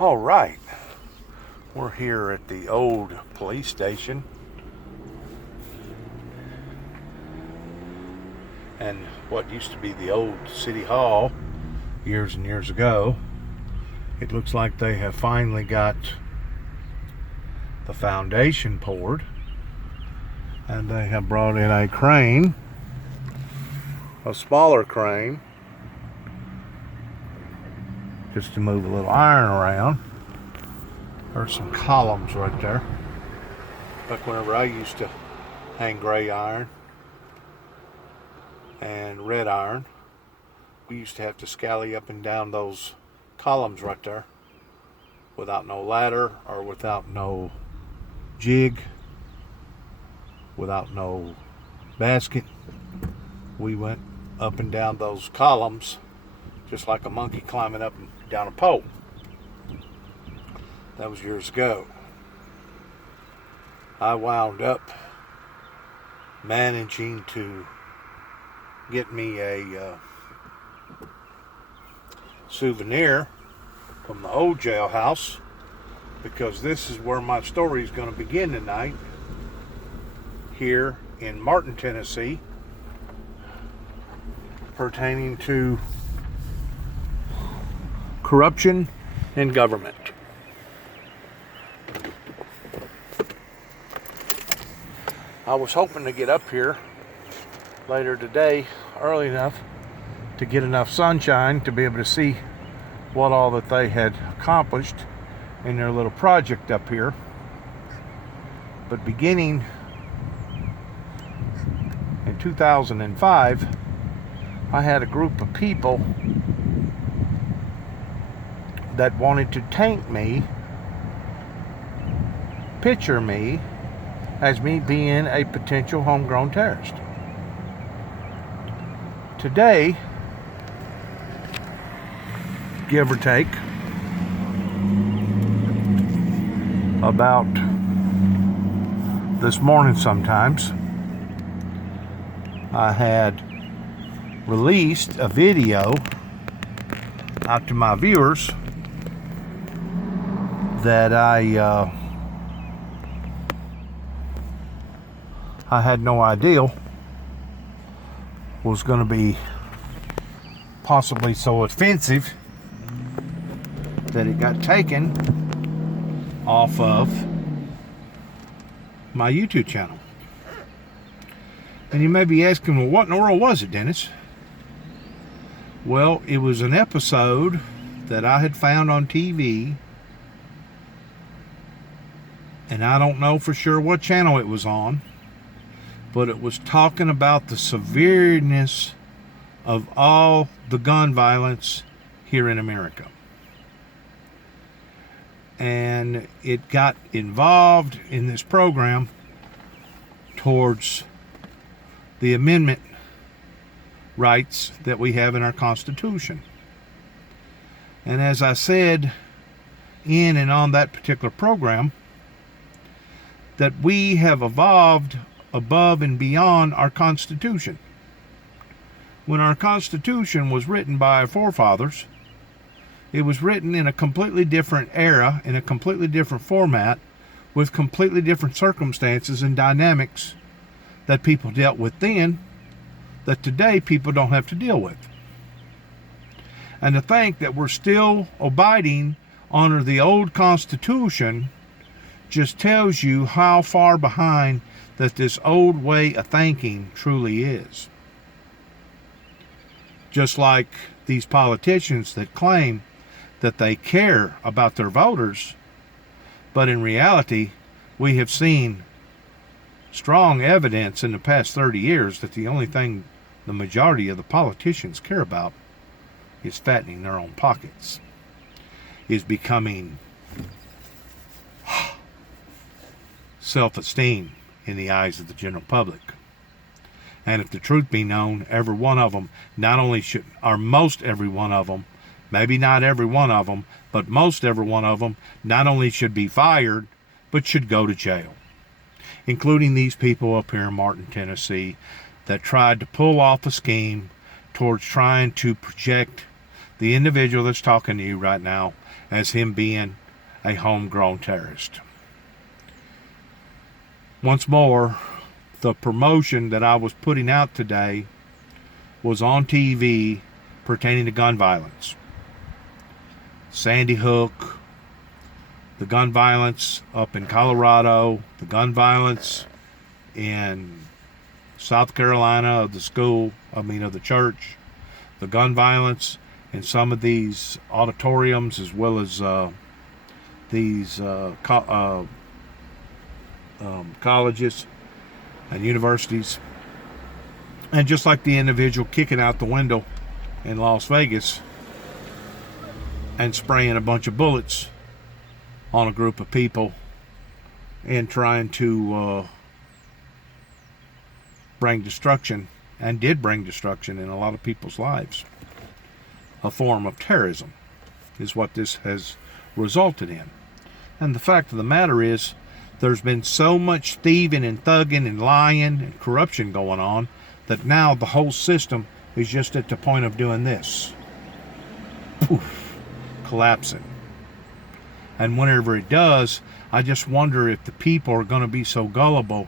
All right, we're here at the old police station, and what used to be the old city hall years and years ago. It looks like they have finally got the foundation poured, and they have brought in a crane, a smaller crane, just to move a little iron around. There's some columns right there. Like whenever I used to hang gray iron and red iron, we used to have to scally up and down those columns right there without no ladder or without no jig, without no basket. We went up and down those columns just like a monkey climbing up and down a pole. That was years ago. I wound up managing to get me a souvenir from the old jailhouse, because this is where my story is going to begin tonight, here in Martin, Tennessee, pertaining to corruption in government. I was hoping to get up here later today early enough to get enough sunshine to be able to see what all that they had accomplished in their little project up here. But beginning in 2005, I had a group of people that wanted to taint me, picture me as me being a potential homegrown terrorist. Today, give or take, about this morning sometimes, I had released a video out to my viewers that I had no idea was going to be possibly so offensive that it got taken off of my YouTube channel. And you may be asking, well, what in the world was it, Dennis? Well, it was an episode that I had found on TV, and I don't know for sure what channel it was on, but it was talking about the severeness of all the gun violence here in America. And it got involved in this program towards the amendment rights that we have in our Constitution. And as I said in and on that particular program, that we have evolved above and beyond our Constitution. When our Constitution was written by our forefathers, it was written in a completely different era, in a completely different format, with completely different circumstances and dynamics that people dealt with then, that today people don't have to deal with. And to think that we're still abiding under the old Constitution just tells you how far behind that this old way of thinking truly is. Just like these politicians that claim that they care about their voters, but in reality, we have seen strong evidence in the past 30 years that the only thing the majority of the politicians care about is fattening their own pockets, is becoming self-esteem in the eyes of the general public. And if the truth be known, every one of them, not only should, or most every one of them, maybe not every one of them, but most every one of them, not only should be fired, but should go to jail. Including these people up here in Martin, Tennessee, that tried to pull off a scheme towards trying to project the individual that's talking to you right now as him being a homegrown terrorist. Once more, the promotion that I was putting out today was on TV pertaining to gun violence. Sandy Hook, the gun violence up in Colorado, the gun violence in South Carolina of the church, the gun violence in some of these auditoriums, as well as these colleges and universities. And just like the individual kicking out the window in Las Vegas and spraying a bunch of bullets on a group of people and trying to bring destruction, and did bring destruction in a lot of people's lives. A form of terrorism is what this has resulted in. And the fact of the matter is, there's been so much thieving and thugging and lying and corruption going on that now the whole system is just at the point of doing this. Poof, collapsing. And whenever it does, I just wonder if the people are going to be so gullible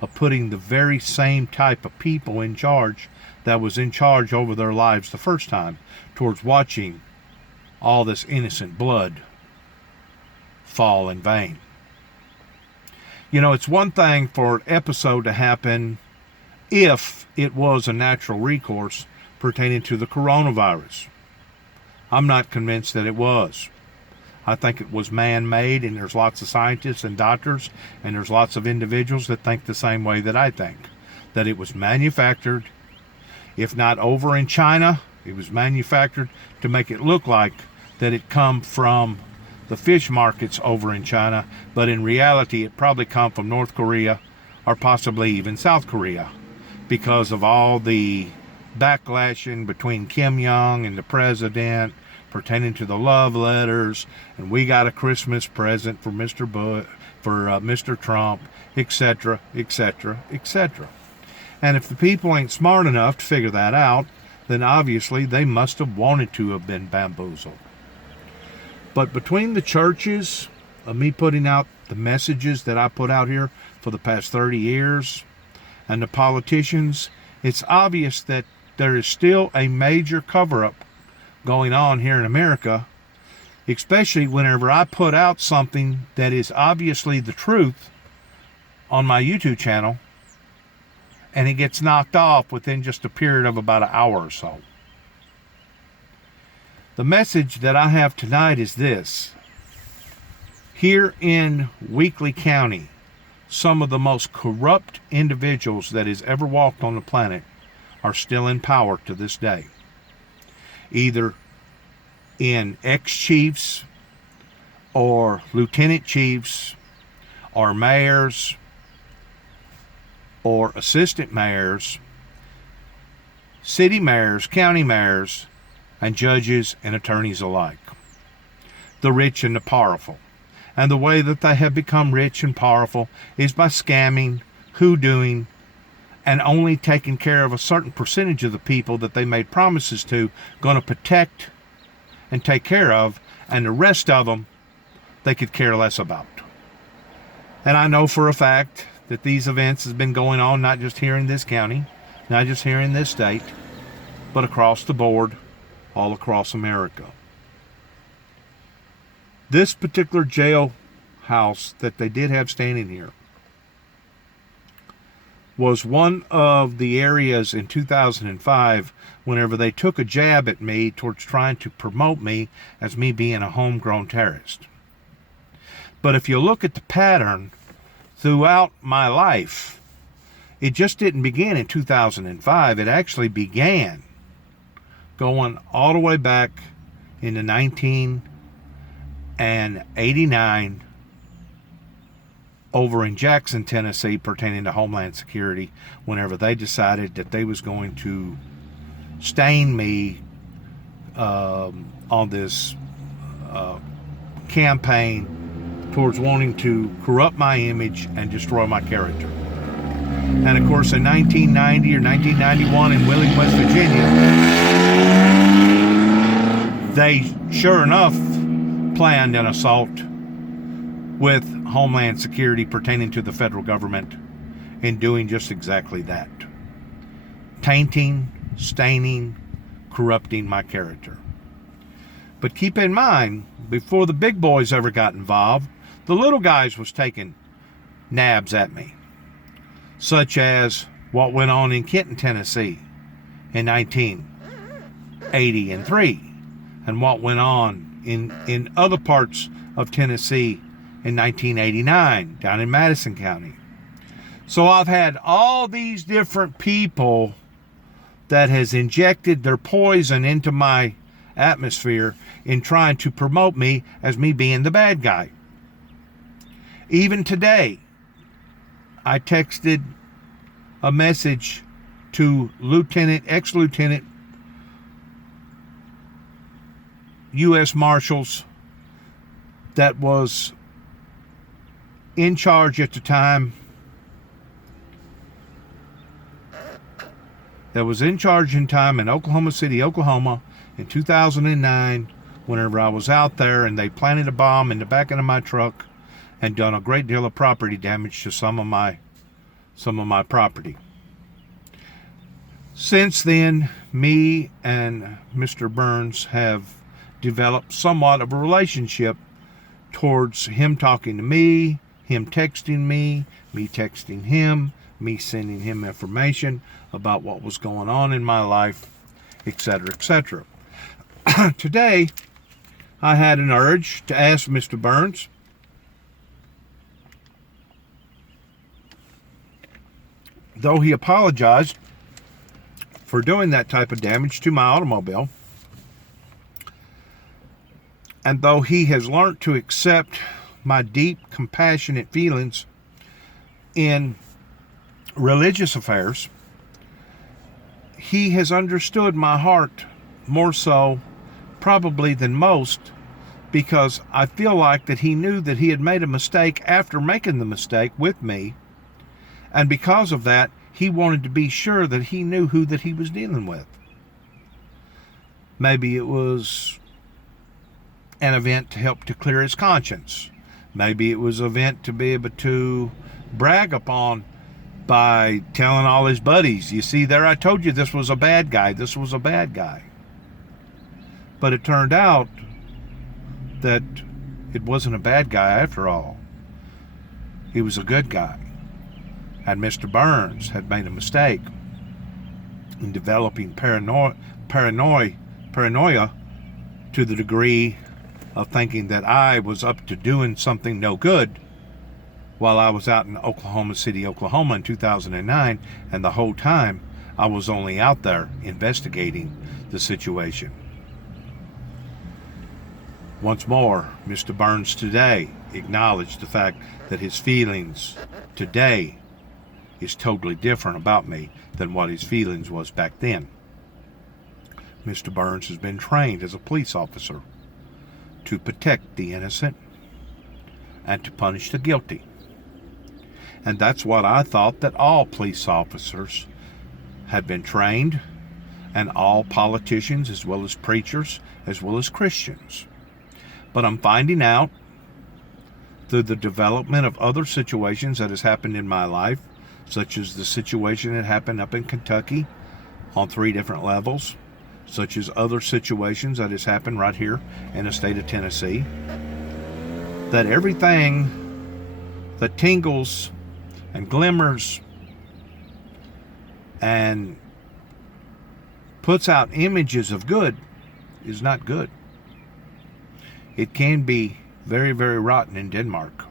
of putting the very same type of people in charge that was in charge over their lives the first time, towards watching all this innocent blood fall in vain. You know, it's one thing for an episode to happen if it was a natural recourse pertaining to the coronavirus. I'm not convinced that it was. I think it was man-made, and there's lots of scientists and doctors, and there's lots of individuals that think the same way that I think. That it was manufactured, if not over in China, it was manufactured to make it look like that it come from the fish markets over in China, but in reality it probably come from North Korea or possibly even South Korea, because of all the backlashing between Kim Jong and the president pertaining to the love letters, and we got a Christmas present for Mr. Trump, etc., etc., etc. And if the people ain't smart enough to figure that out, then obviously they must have wanted to have been bamboozled. But between the churches, of me putting out the messages that I put out here for the past 30 years, and the politicians, it's obvious that there is still a major cover-up going on here in America, especially whenever I put out something that is obviously the truth on my YouTube channel, and it gets knocked off within just a period of about an hour or so. The message that I have tonight is this. Here in Weakley County, some of the most corrupt individuals that has ever walked on the planet are still in power to this day. Either in ex-chiefs or lieutenant chiefs or mayors or assistant mayors, city mayors, county mayors, and judges and attorneys alike. The rich and the powerful. And the way that they have become rich and powerful is by scamming, hoodooing, and only taking care of a certain percentage of the people that they made promises to, going to protect and take care of, and the rest of them they could care less about. And I know for a fact that these events has been going on not just here in this county, not just here in this state, but across the board, all across America. This particular jailhouse that they did have standing here was one of the areas in 2005 whenever they took a jab at me towards trying to promote me as me being a homegrown terrorist. But if you look at the pattern throughout my life, it just didn't begin in 2005. It actually began going all the way back into 1989 over in Jackson, Tennessee, pertaining to Homeland Security, whenever they decided that they was going to stain me on this campaign towards wanting to corrupt my image and destroy my character. And of course, in 1990 or 1991 in Wheeling, West Virginia, they sure enough planned an assault with Homeland Security pertaining to the federal government in doing just exactly that. Tainting, staining, corrupting my character. But keep in mind, before the big boys ever got involved, the little guys was taking nabs at me, such as what went on in Kenton, Tennessee in 1983, and what went on in other parts of Tennessee in 1989 down in Madison County. So I've had all these different people that has injected their poison into my atmosphere in trying to promote me as me being the bad guy. Even today, I texted a message to ex-lieutenant U.S. Marshals that was in charge at the time, in Oklahoma City, Oklahoma in 2009, whenever I was out there and they planted a bomb in the back of my truck and done a great deal of property damage to some of my property. Since then, me and Mr. Burns have developed somewhat of a relationship towards him talking to me, him texting me texting him, me sending him information about what was going on in my life, etc., etc. Today, I had an urge to ask Mr. Burns though he apologized for doing that type of damage to my automobile, and though he has learned to accept my deep, compassionate feelings in religious affairs, he has understood my heart more so probably than most, because I feel like that he knew that he had made a mistake after making the mistake with me, and because of that, he wanted to be sure that he knew who that he was dealing with. Maybe it was an event to help to clear his conscience. Maybe it was an event to be able to brag upon by telling all his buddies, you see there, I told you this was a bad guy, this was a bad guy. But it turned out that it wasn't a bad guy after all. He was a good guy. And Mr. Burns had made a mistake in developing paranoia to the degree of thinking that I was up to doing something no good while I was out in Oklahoma City, Oklahoma in 2009, and the whole time I was only out there investigating the situation. Once more, Mr. Burns today acknowledged the fact that his feelings today is totally different about me than what his feelings was back then. Mr. Burns has been trained as a police officer to protect the innocent and to punish the guilty. And that's what I thought that all police officers had been trained, and all politicians, as well as preachers, as well as Christians. But I'm finding out through the development of other situations that has happened in my life, such as the situation that happened up in Kentucky on 3 different levels, such as other situations that has happened right here in the state of Tennessee, that everything that tingles and glimmers and puts out images of good is not good. It can be very, very rotten in Denmark.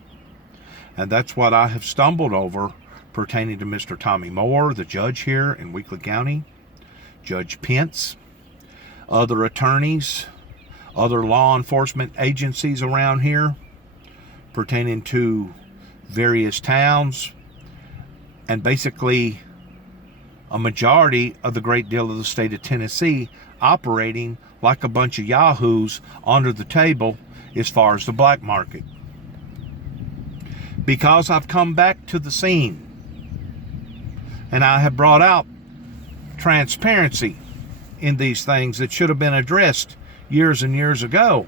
And that's what I have stumbled over pertaining to Mr. Tommy Moore, the judge here in Weakley County, Judge Pence, other attorneys, other law enforcement agencies around here pertaining to various towns, and basically a majority of the great deal of the state of Tennessee operating like a bunch of yahoos under the table as far as the black market. Because I've come back to the scene and I have brought out transparency in these things that should have been addressed years and years ago.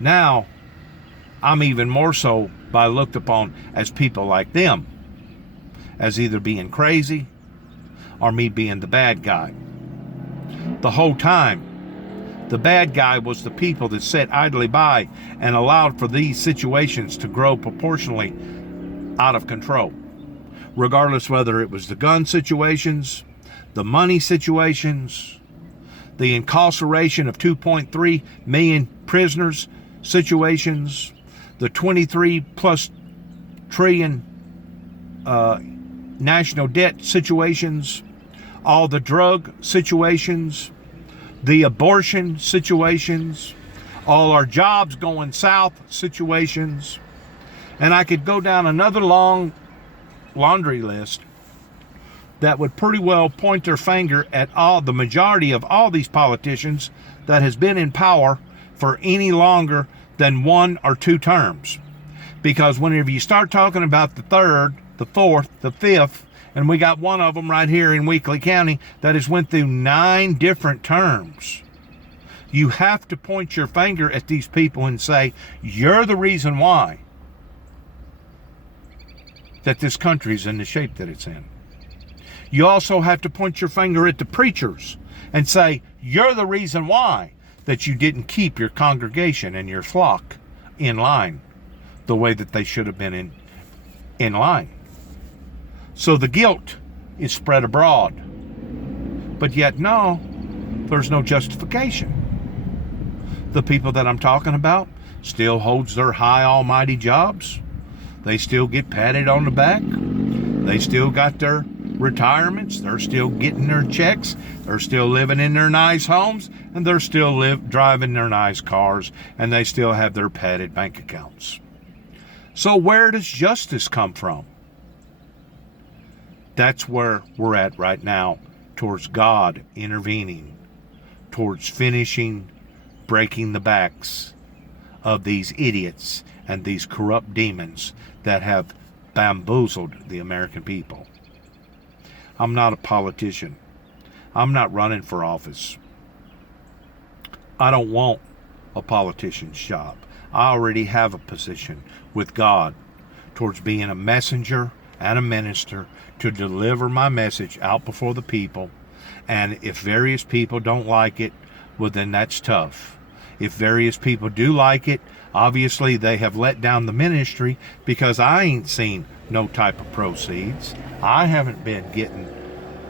Now, I'm even more so looked upon as people like them, as either being crazy or me being the bad guy. The whole time, the bad guy was the people that sat idly by and allowed for these situations to grow proportionally out of control. Regardless whether it was the gun situations, the money situations, the incarceration of 2.3 million prisoners situations, the 23 plus trillion national debt situations, all the drug situations, the abortion situations, all our jobs going south situations, and I could go down another long laundry list that would pretty well point their finger at the majority of all these politicians that has been in power for any longer than 1 or 2 terms. Because whenever you start talking about the 3rd, the 4th, the 5th, and we got one of them right here in Weakley County that has went through 9 different terms, you have to point your finger at these people and say, you're the reason why that this country's in the shape that it's in. You also have to point your finger at the preachers and say, you're the reason why that you didn't keep your congregation and your flock in line the way that they should have been in line. So the guilt is spread abroad. But yet, no, there's no justification. The people that I'm talking about still holds their high almighty jobs. They still get patted on the back. They still got their retirements. They're still getting their checks. They're still living in their nice homes, and they're still driving their nice cars, and they still have their padded bank accounts. So where does justice come from? That's where we're at right now, towards God intervening, towards finishing, breaking the backs of these idiots and these corrupt demons that have bamboozled the American people. I'm not a politician. I'm not running for office. I don't want a politician's job. I already have a position with God towards being a messenger and a minister to deliver my message out before the people. And if various people don't like it, well, then that's tough. If various people do like it, obviously they have let down the ministry, because I ain't seen no type of proceeds. I haven't been getting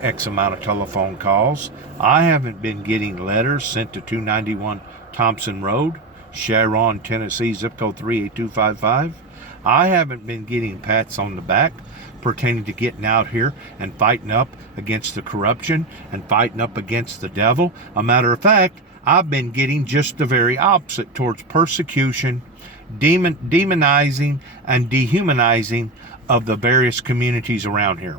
X amount of telephone calls. I haven't been getting letters sent to 291 Thompson Road, Sharon, Tennessee, zip code 38255. I haven't been getting pats on the back pertaining to getting out here and fighting up against the corruption and fighting up against the devil. A matter of fact, I've been getting just the very opposite, towards persecution, demonizing, and dehumanizing of the various communities around here.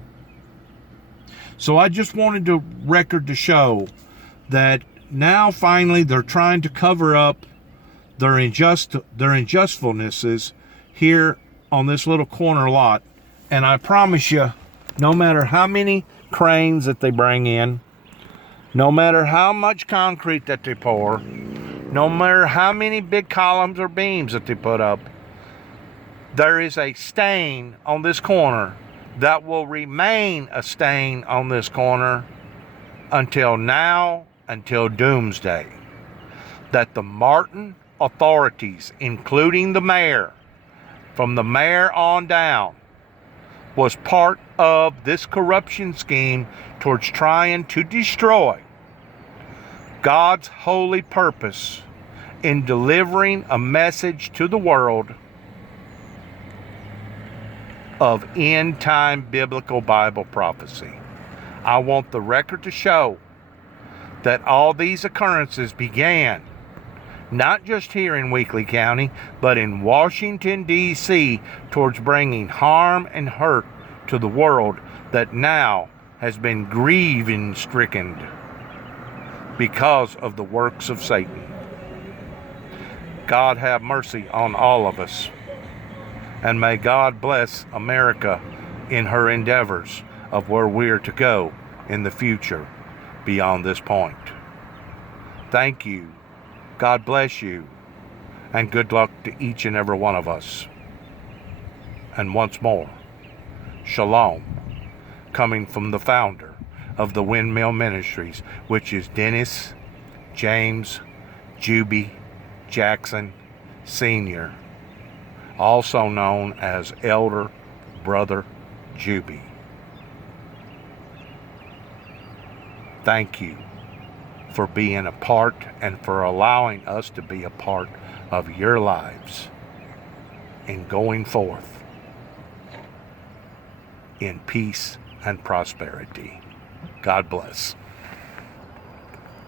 So I just wanted to record to show that now finally they're trying to cover up their unjustfulnesses here on this little corner lot. And I promise you, no matter how many cranes that they bring in, no matter how much concrete that they pour, no matter how many big columns or beams that they put up, there is a stain on this corner that will remain a stain on this corner until doomsday. That the Martin authorities, including the mayor, from the mayor on down, was part of this corruption scheme towards trying to destroy God's holy purpose in delivering a message to the world of end-time biblical Bible prophecy. I want the record to show that all these occurrences began not just here in Weakley County, but in Washington, D.C., towards bringing harm and hurt to the world that now has been grieving-stricken because of the works of Satan. God have mercy on all of us, and may God bless America in her endeavors of where we're to go in the future beyond this point. Thank you God bless you, and good luck to each and every one of us. And once more, Shalom, coming from the founder of the Windmill Ministries, which is Dennis James Juby Jackson Sr., also known as Elder Brother Juby. Thank you for being a part and for allowing us to be a part of your lives in going forth in peace and prosperity. God bless.